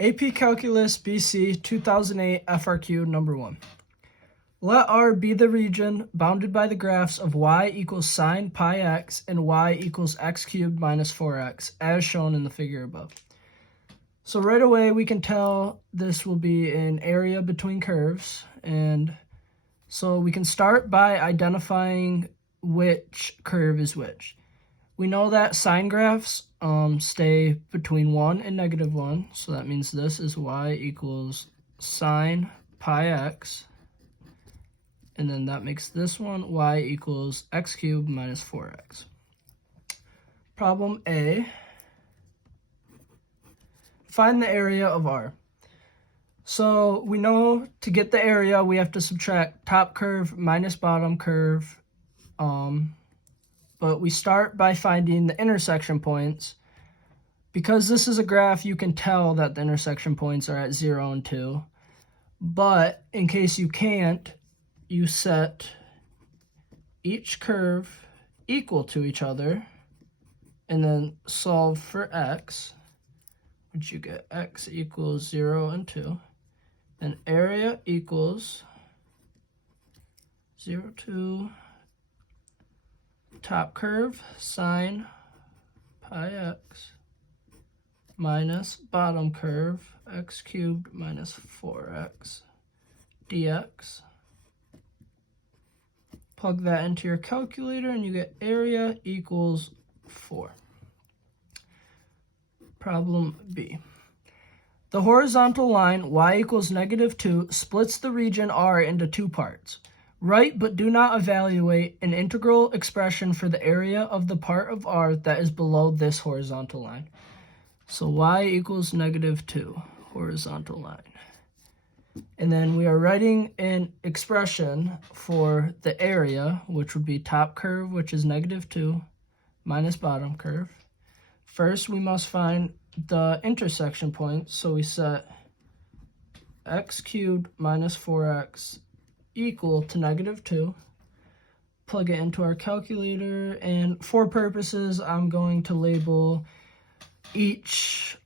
AP Calculus BC 2008 FRQ number 1. Let R be the region bounded by the graphs of y equals sine pi x and y equals x cubed minus 4x, as shown in the figure above. So right away we can tell this will be an area between curves, and so we can start by identifying which curve is which. We know that sine graphs stay between 1 and -1, so that means this is y equals sine pi x, and then that makes this one y equals x cubed minus 4x. Problem A, find the area of R. So we know to get the area, we have to subtract top curve minus bottom curve, but we start by finding the intersection points. Because this is a graph, you can tell that the intersection points are at 0 and 2. But in case you can't, you set each curve equal to each other and then solve for x, which you get x equals 0 and 2. Then area equals 0, 2, top curve sine pi x minus bottom curve x cubed minus 4x dx. Plug that into your calculator and you get area equals 4. Problem B. The horizontal line y equals -2 splits the region R into two parts. Write but do not evaluate an integral expression for the area of the part of R that is below this horizontal line. So y equals -2, horizontal line. And then we are writing an expression for the area, which would be top curve, which is -2, minus bottom curve. First, we must find the intersection point, so we set x cubed minus 4x equal to -2. Plug it into our calculator, and for purposes, I'm going to label each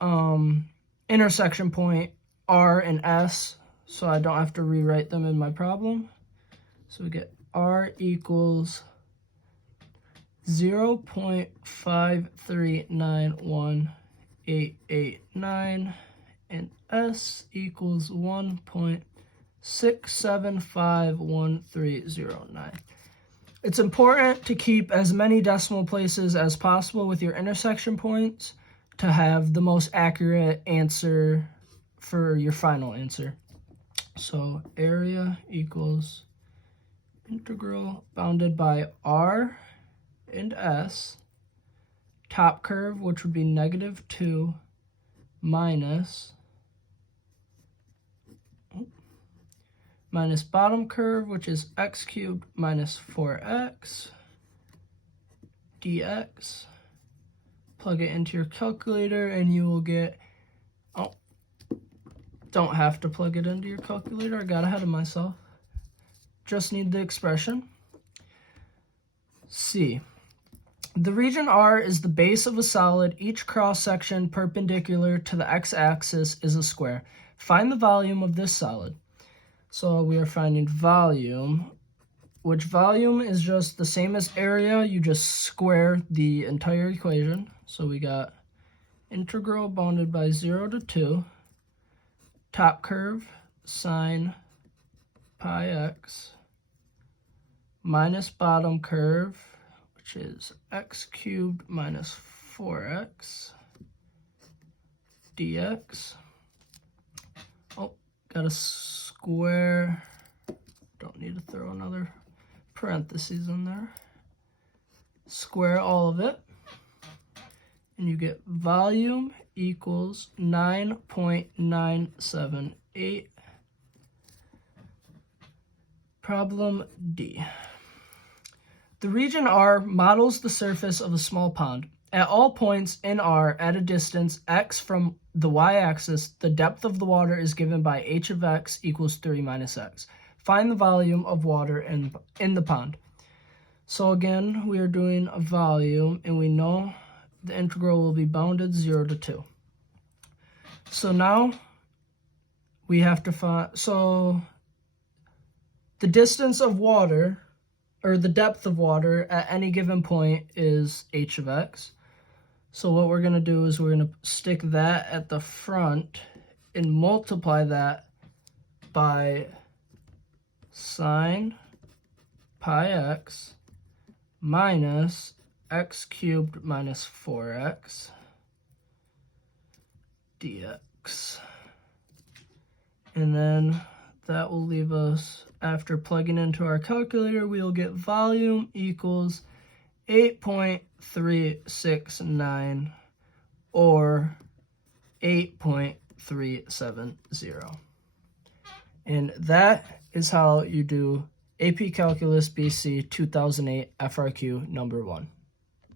intersection point R and S, so I don't have to rewrite them in my problem. So we get R equals 0.5391889 and S equals 1.6751309. It's important to keep as many decimal places as possible with your intersection points to have the most accurate answer for your final answer. So area equals integral bounded by R and S, top curve, which would be -2, minus bottom curve, which is x cubed minus 4x dx. Plug it into your calculator and you will get, don't have to plug it into your calculator, I got ahead of myself. Just need the expression. C. The region R is the base of a solid. Each cross-section perpendicular to the x-axis is a square. Find the volume of this solid. So we are finding volume, which volume is just the same as area. You just square the entire equation. So we got integral bounded by 0 to 2, top curve sine pi x minus bottom curve, which is x cubed minus 4x dx. Oh, got a square. Don't need to throw another parentheses in there. Square all of it. And you get volume equals 9.978. Problem D. The region R models the surface of a small pond. At all points in R at a distance x from the y-axis, the depth of the water is given by h of x equals 3 minus x. Find the volume of water in the pond. So again, we are doing a volume, and we know the integral will be bounded 0 to 2. So now we have to find, so the distance of water, or the depth of water at any given point is h of x. So what we're going to do is we're going to stick that at the front and multiply that by sine pi x minus x cubed minus 4x dx. And then that will leave us, after plugging into our calculator, we'll get volume equals 8.369 or 8.370. And that is how you do AP Calculus BC 2008 FRQ number 1.